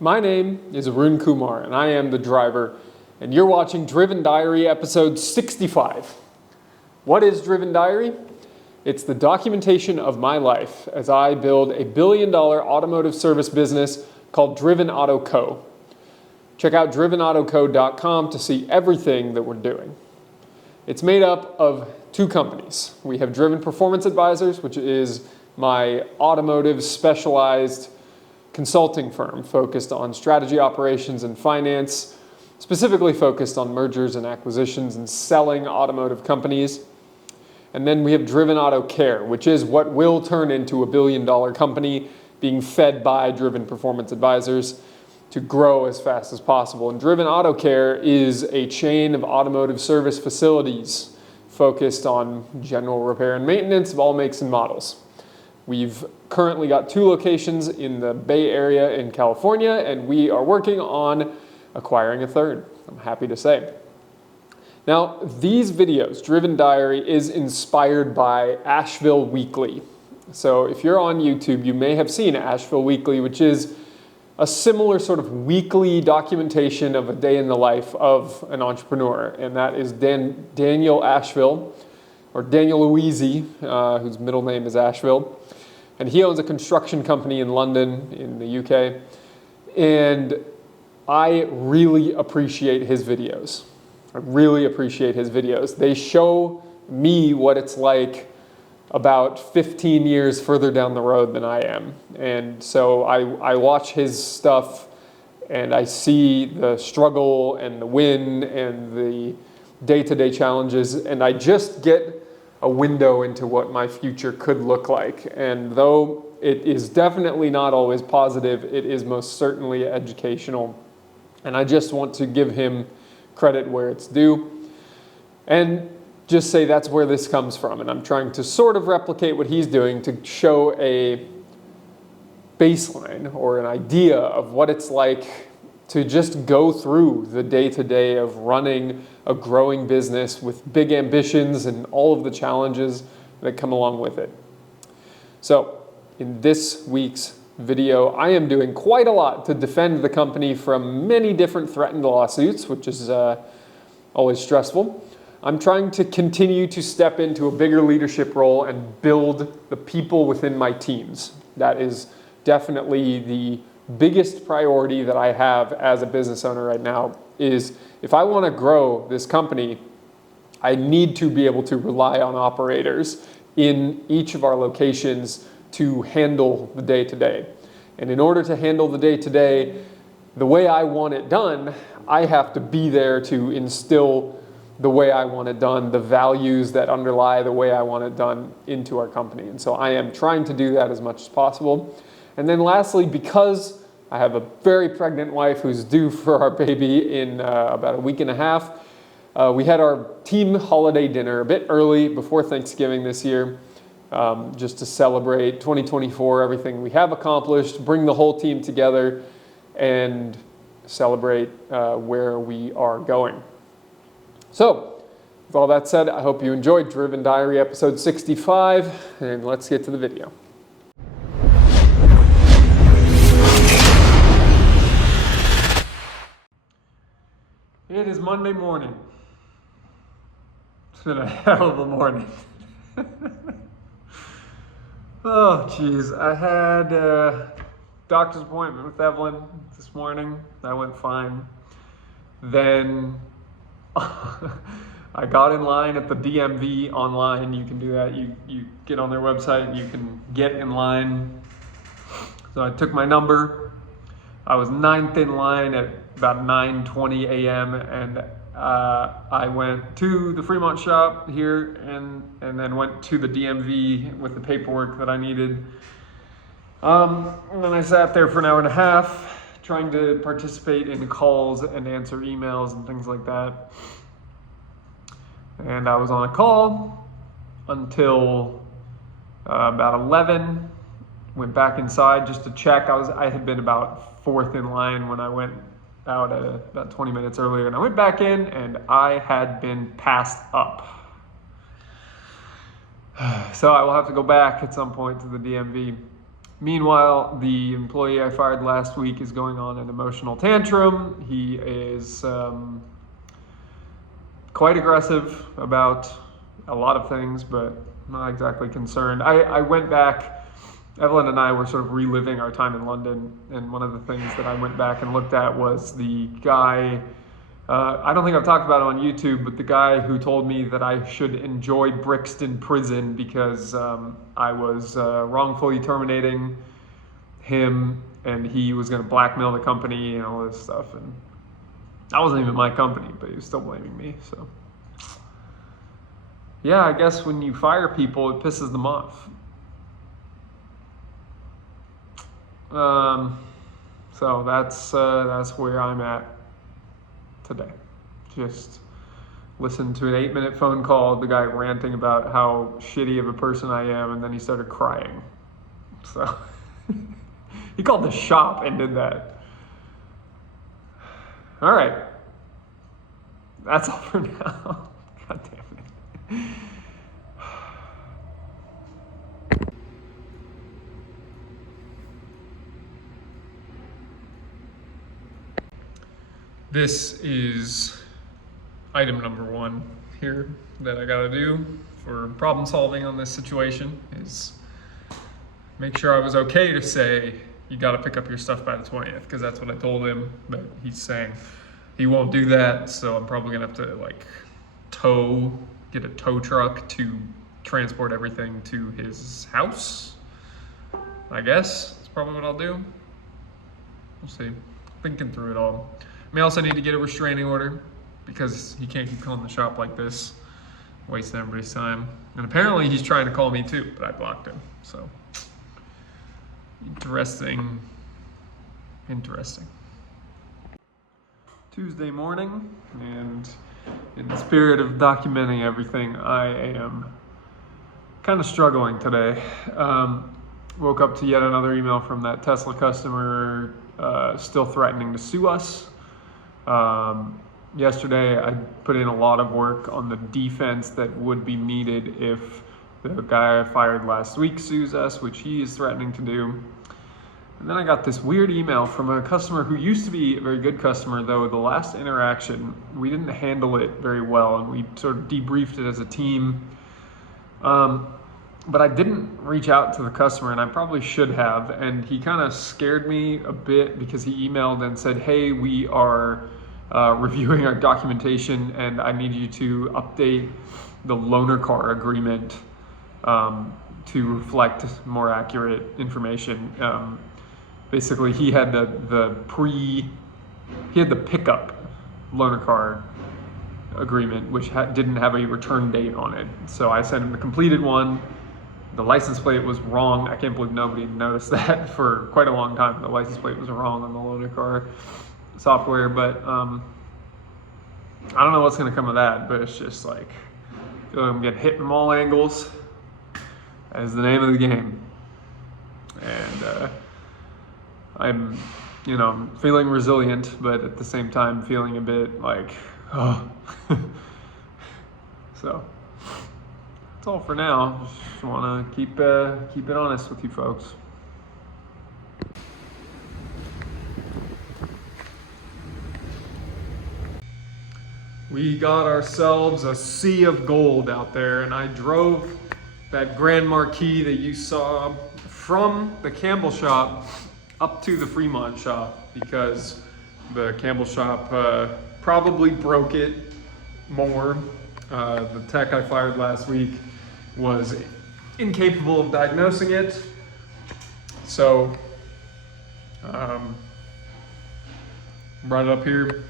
My name is Arun Kumar, and I am the driver, and you're watching Driven Diary episode 65. What is Driven Diary? It's the documentation of my life as I build a billion-dollar automotive service business called Driven Auto Co. Check out drivenautoco.com to see everything that we're doing. It's made up of two companies. We have Driven Performance Advisors, which is my automotive specialized consulting firm focused on strategy, operations, and finance, specifically focused on mergers and acquisitions and selling automotive companies. And then we have Driven Auto Care, which is what will turn into a billion-dollar company being fed by Driven Performance Advisors to grow as fast as possible. And Driven Auto Care is a chain of automotive service facilities focused on general repair and maintenance of all makes and models. We've currently got 2 locations in the Bay Area in California, and we are working on acquiring a third, I'm happy to say. Now, these videos, Driven Diary, is inspired by Asheville Weekly. So if you're on YouTube, you may have seen Asheville Weekly, which is a similar sort of weekly documentation of a day in the life of an entrepreneur, and that is Daniel Asheville, or Daniel Louisi, whose middle name is Asheville. And he owns a construction company in London, in the UK. And I really appreciate his videos. I really appreciate his videos. They show me what it's like about 15 years further down the road than I am. And so I watch his stuff and I see the struggle and the win and the day-to-day challenges, and I just get a window into what my future could look like. And though it is definitely not always positive, it is most certainly educational. And I just want to give him credit where it's due and just say that's where this comes from. And I'm trying to sort of replicate what he's doing to show a baseline or an idea of what it's like to just go through the day-to-day of running a growing business with big ambitions and all of the challenges that come along with it. So in this week's video, I am doing quite a lot to defend the company from many different threatened lawsuits, which is always stressful. I'm trying to continue to step into a bigger leadership role and build the people within my teams. That is definitely the biggest priority that I have as a business owner right now. Is if I want to grow this company, I need to be able to rely on operators in each of our locations to handle the day-to-day. And in order to handle the day-to-day the way I want it done, I have to be there to instill the way I want it done, the values that underlie the way I want it done into our company. And so I am trying to do that as much as possible. And then lastly, because I have a very pregnant wife who's due for our baby in about a week and a half, we had our team holiday dinner a bit early before Thanksgiving this year, just to celebrate 2024, everything we have accomplished, bring the whole team together, and celebrate where we are going. So, with all that said, I hope you enjoyed Driven Diary episode 65, and let's get to the video. It is Monday morning. It's been a hell of a morning. Oh, geez. I had a doctor's appointment with Evelyn this morning. That went fine. Then I got in line at the DMV online. You can do that. You get on their website and you can get in line. So I took my number. I was 9th in line at about 9:20 a.m. and I went to the Fremont shop here and then went to the DMV with the paperwork that I needed. And then I sat there for an hour and a half trying to participate in calls and answer emails and things like that. And I was on a call until about 11. Went back inside just to check. I had been about 4th in line when I went out about 20 minutes earlier, and I went back in and I had been passed up. So I will have to go back at some point to the DMV Meanwhile, the employee I fired last week is going on an emotional tantrum. He is quite aggressive about a lot of things, but not exactly concerned. I went back, Evelyn and I were sort of reliving our time in London, and one of the things that I went back and looked at was the guy, I don't think I've talked about it on YouTube, but the guy who told me that I should enjoy Brixton Prison because I was wrongfully terminating him and he was going to blackmail the company and all this stuff. And that wasn't even my company, but he was still blaming me. So, yeah, I guess when you fire people, it pisses them off. So that's where I'm at today. Just listened to an 8-minute phone call, the guy ranting about how shitty of a person I am, and then he started crying. So he called the shop and did that. All right. That's all for now. God damn it. This is item number 1 here that I gotta do for problem solving on this situation is make sure I was okay to say you gotta pick up your stuff by the 20th, because that's what I told him, but he's saying he won't do that, so I'm probably gonna have to like get a tow truck to transport everything to his house. I guess that's probably what I'll do. We'll see. Thinking through it all. I may also need to get a restraining order because he can't keep calling the shop like this, wasting everybody's time. And apparently he's trying to call me too, but I blocked him. So interesting. Tuesday morning, and in the spirit of documenting everything, I am kind of struggling today. Woke up to yet another email from that Tesla customer still threatening to sue us. Yesterday, I put in a lot of work on the defense that would be needed if the guy I fired last week sues us, which he is threatening to do. And then I got this weird email from a customer who used to be a very good customer, though the last interaction, we didn't handle it very well, and we sort of debriefed it as a team. But I didn't reach out to the customer, and I probably should have, and he kind of scared me a bit because he emailed and said, hey, we are reviewing our documentation, and I need you to update the loaner car agreement to reflect more accurate information. Basically, he had the pickup loaner car agreement, which didn't have a return date on it. So I sent him the completed one. The license plate was wrong. I can't believe nobody had noticed that for quite a long time. The license plate was wrong on the loaner car software, but I don't know what's going to come of that, but it's just like, I feel like I'm getting hit from all angles. That is the name of the game. And I'm, feeling resilient, but at the same time feeling a bit like, oh. So that's all for now. Just want to keep it honest with you folks. We got ourselves a sea of gold out there, and I drove that Grand Marquis that you saw from the Campbell shop up to the Fremont shop because the Campbell shop probably broke it more. The tech I fired last week was incapable of diagnosing it. So, brought it up here,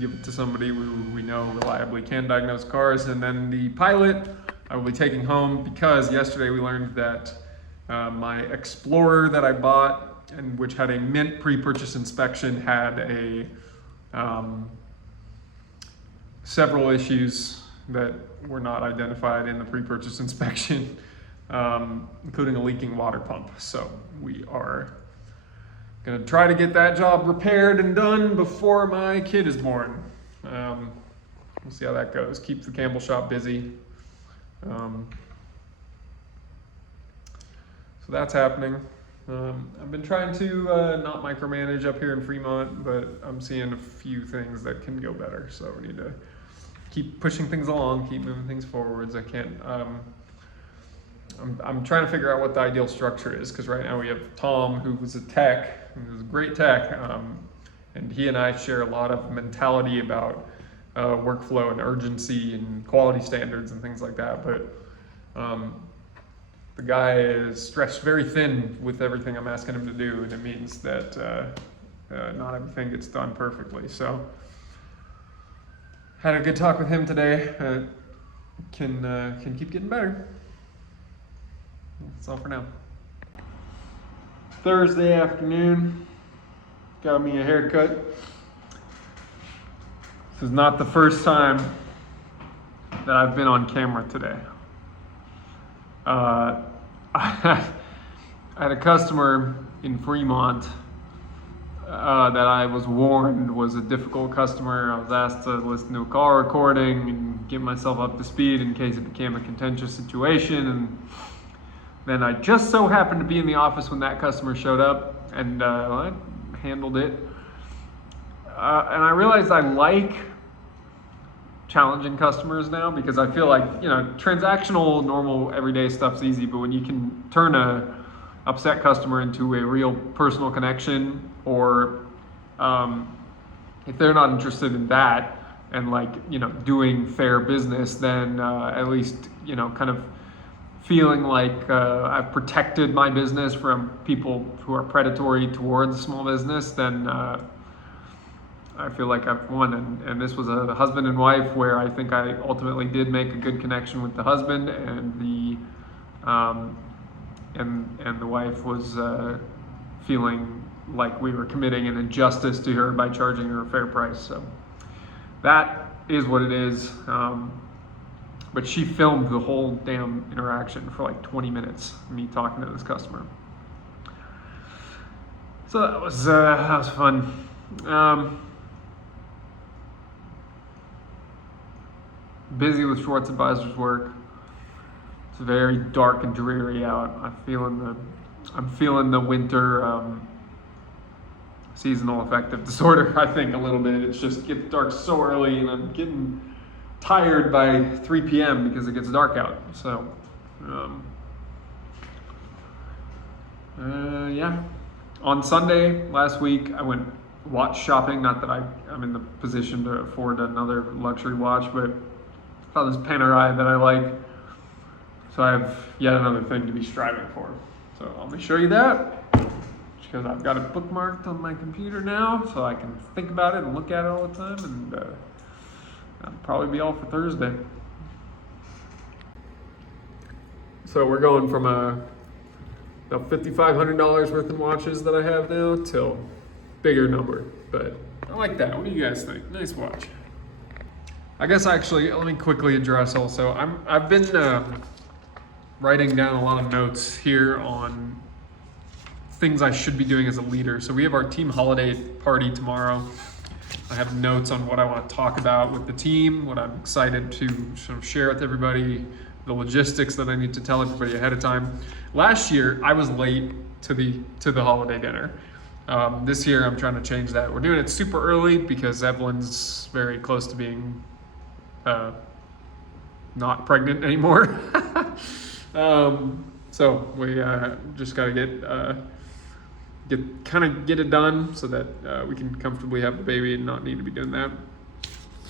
give it to somebody who we know reliably can diagnose cars, and then the pilot I will be taking home because yesterday we learned that my Explorer that I bought, and which had a mint pre-purchase inspection, had several issues that were not identified in the pre-purchase inspection, including a leaking water pump. So we are gonna try to get that job repaired and done before my kid is born. We'll see how that goes. Keep the Campbell shop busy. So that's happening. I've been trying to not micromanage up here in Fremont, but I'm seeing a few things that can go better. So we need to keep pushing things along, keep moving things forwards. I can't. I'm trying to figure out what the ideal structure is, because right now we have Tom, who was a tech, who's a great tech, and he and I share a lot of mentality about workflow and urgency and quality standards and things like that. But the guy is stretched very thin with everything I'm asking him to do, and it means that not everything gets done perfectly. So had a good talk with him today. Can keep getting better. That's all for now. Thursday afternoon, got me a haircut. This is not the first time that I've been on camera today. I had a customer in Fremont that I was warned was a difficult customer. I was asked to listen to a call recording and get myself up to speed in case it became a contentious situation. And then I just so happened to be in the office when that customer showed up, and I handled it. And I realized I like challenging customers now, because I feel like, transactional, normal, everyday stuff's easy, but when you can turn a upset customer into a real personal connection, or if they're not interested in that and doing fair business, then at least, kind of feeling like I've protected my business from people who are predatory towards small business, then I feel like I've won. And this was a husband and wife where I think I ultimately did make a good connection with the husband, and the wife was feeling like we were committing an injustice to her by charging her a fair price. So that is what it is. But she filmed the whole damn interaction for like 20 minutes, me talking to this customer. So that was fun. Busy with Schwartz Advisors work. It's very dark and dreary out. I'm feeling the winter seasonal affective disorder, I think, a little bit. It's just gets dark so early, and I'm getting tired by 3 p.m. because it gets dark out. So, yeah. On Sunday last week, I went watch shopping. Not that I'm in the position to afford another luxury watch, but I found this Panerai that I like. So I have yet another thing to be striving for. So I'll be show you that, because I've got it bookmarked on my computer now, so I can think about it and look at it all the time, and that'll probably be all for Thursday. So we're going from about $5,500 worth in watches that I have now till bigger number, but I like that. What do you guys think? Nice watch. I guess actually, let me quickly address also, I've been writing down a lot of notes here on things I should be doing as a leader. So we have our team holiday party tomorrow. I have notes on what I want to talk about with the team, what I'm excited to sort of share with everybody, the logistics that I need to tell everybody ahead of time. Last year, I was late to the holiday dinner. This year, I'm trying to change that. We're doing it super early because Evelyn's very close to being not pregnant anymore. So we just got to get it done so that we can comfortably have the baby and not need to be doing that.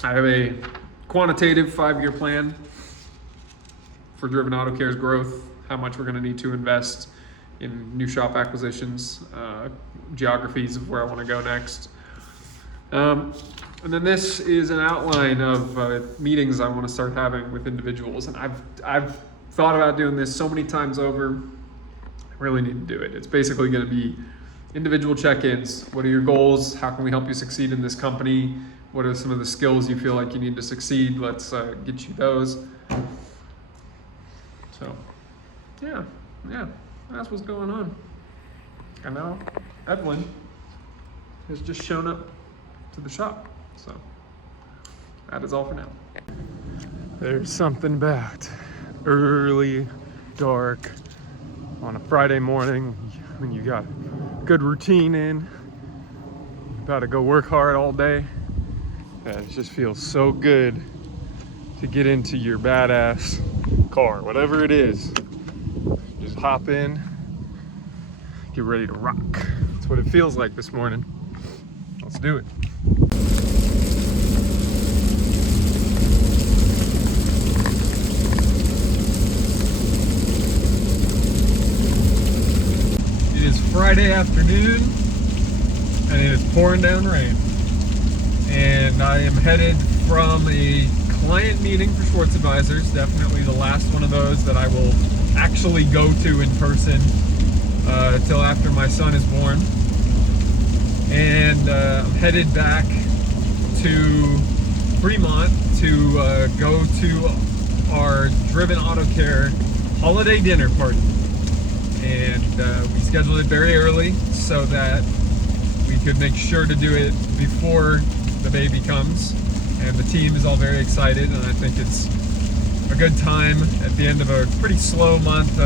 I have a quantitative 5-year plan for Driven Auto Care's growth, how much we're going to need to invest in new shop acquisitions, geographies of where I want to go next. And then this is an outline of meetings I want to start having with individuals. And I've thought about doing this so many times over. I really need to do it. It's basically going to be individual check-ins. What are your goals? How can we help you succeed in this company? What are some of the skills you feel like you need to succeed? Let's get you those. So, yeah, that's what's going on. And now Evelyn has just shown up to the shop. So that is all for now. There's something about early dark on a Friday morning. when you got good routine in, about to go work hard all day. And it just feels so good to get into your badass car, whatever it is. Just hop in, get ready to rock. That's what it feels like this morning. Let's do it. It is Friday afternoon and it is pouring down rain. And I am headed from a client meeting for Schwartz Advisors, definitely the last one of those that I will actually go to in person till after my son is born. And I'm headed back to Fremont to go to our Driven Auto Care holiday dinner party. And we scheduled it very early so that we could make sure to do it before the baby comes. And the team is all very excited, and I think it's a good time at the end of a pretty slow month,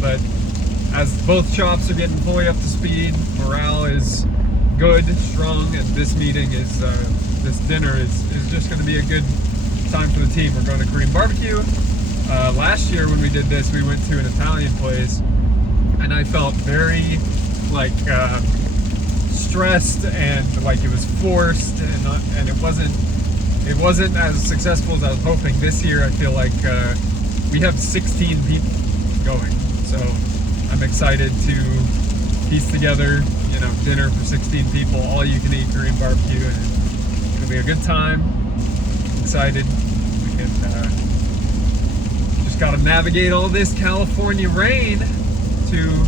but as both shops are getting fully up to speed, morale is good, strong, and this meeting is, this dinner is just going to be a good time for the team. We're going to Korean barbecue. Last year when we did this, we went to an Italian place, and I felt very stressed and like it was forced, and it wasn't as successful as I was hoping. This year I feel like we have 16 people going, so I'm excited to piece together, dinner for 16 people, all you can eat Korean barbecue, and it's gonna be a good time. Excited. We can just gotta navigate all this California rain to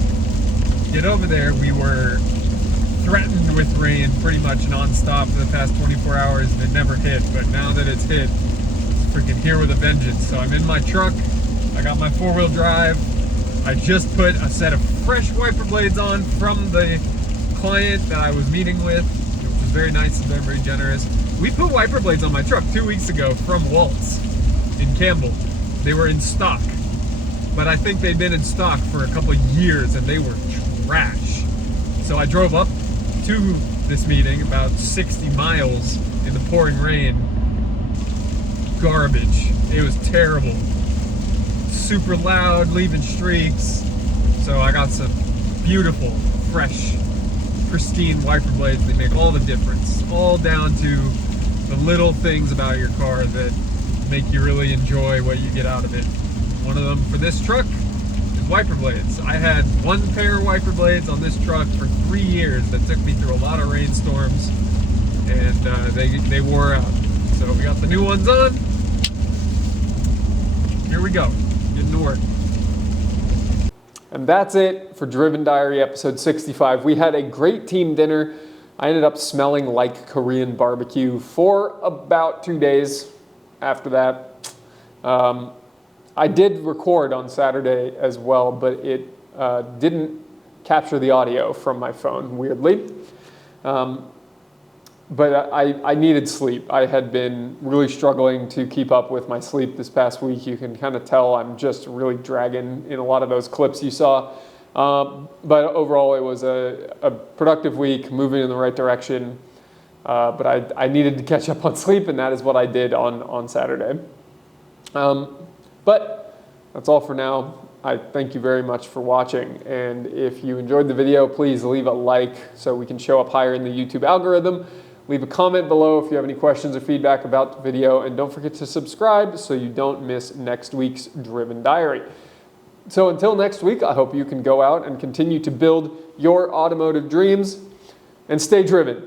get over there. We were threatened with rain pretty much nonstop for the past 24 hours, and it never hit. But now that it's hit, it's freaking here with a vengeance. So I'm in my truck. I got my 4-wheel drive. I just put a set of fresh wiper blades on from the client that I was meeting with, which was very nice of them, very generous. We put wiper blades on my truck 2 weeks ago from Waltz in Campbell. They were in stock, but I think they'd been in stock for a couple of years and they were trash. So I drove up to this meeting, about 60 miles in the pouring rain. Garbage. It was terrible. Super loud, leaving streaks. So I got some beautiful, fresh, pristine wiper blades. They make all the difference. All down to the little things about your car that make you really enjoy what you get out of it. One of them for this truck is wiper blades. I had one pair of wiper blades on this truck for 3 years that took me through a lot of rainstorms, and they wore out. So we got the new ones on. Here we go, getting to work. And that's it for Driven Diary episode 65. We had a great team dinner. I ended up smelling like Korean barbecue for about 2 days after that. I did record on Saturday as well, but it didn't capture the audio from my phone, weirdly. But I needed sleep. I had been really struggling to keep up with my sleep this past week. You can kind of tell I'm just really dragging in a lot of those clips you saw. But overall, it was a productive week, moving in the right direction. But I needed to catch up on sleep, and that is what I did on Saturday. But that's all for now. I thank you very much for watching. And if you enjoyed the video, please leave a like so we can show up higher in the YouTube algorithm. Leave a comment below if you have any questions or feedback about the video. And don't forget to subscribe so you don't miss next week's Driven Diary. So until next week, I hope you can go out and continue to build your automotive dreams and stay driven.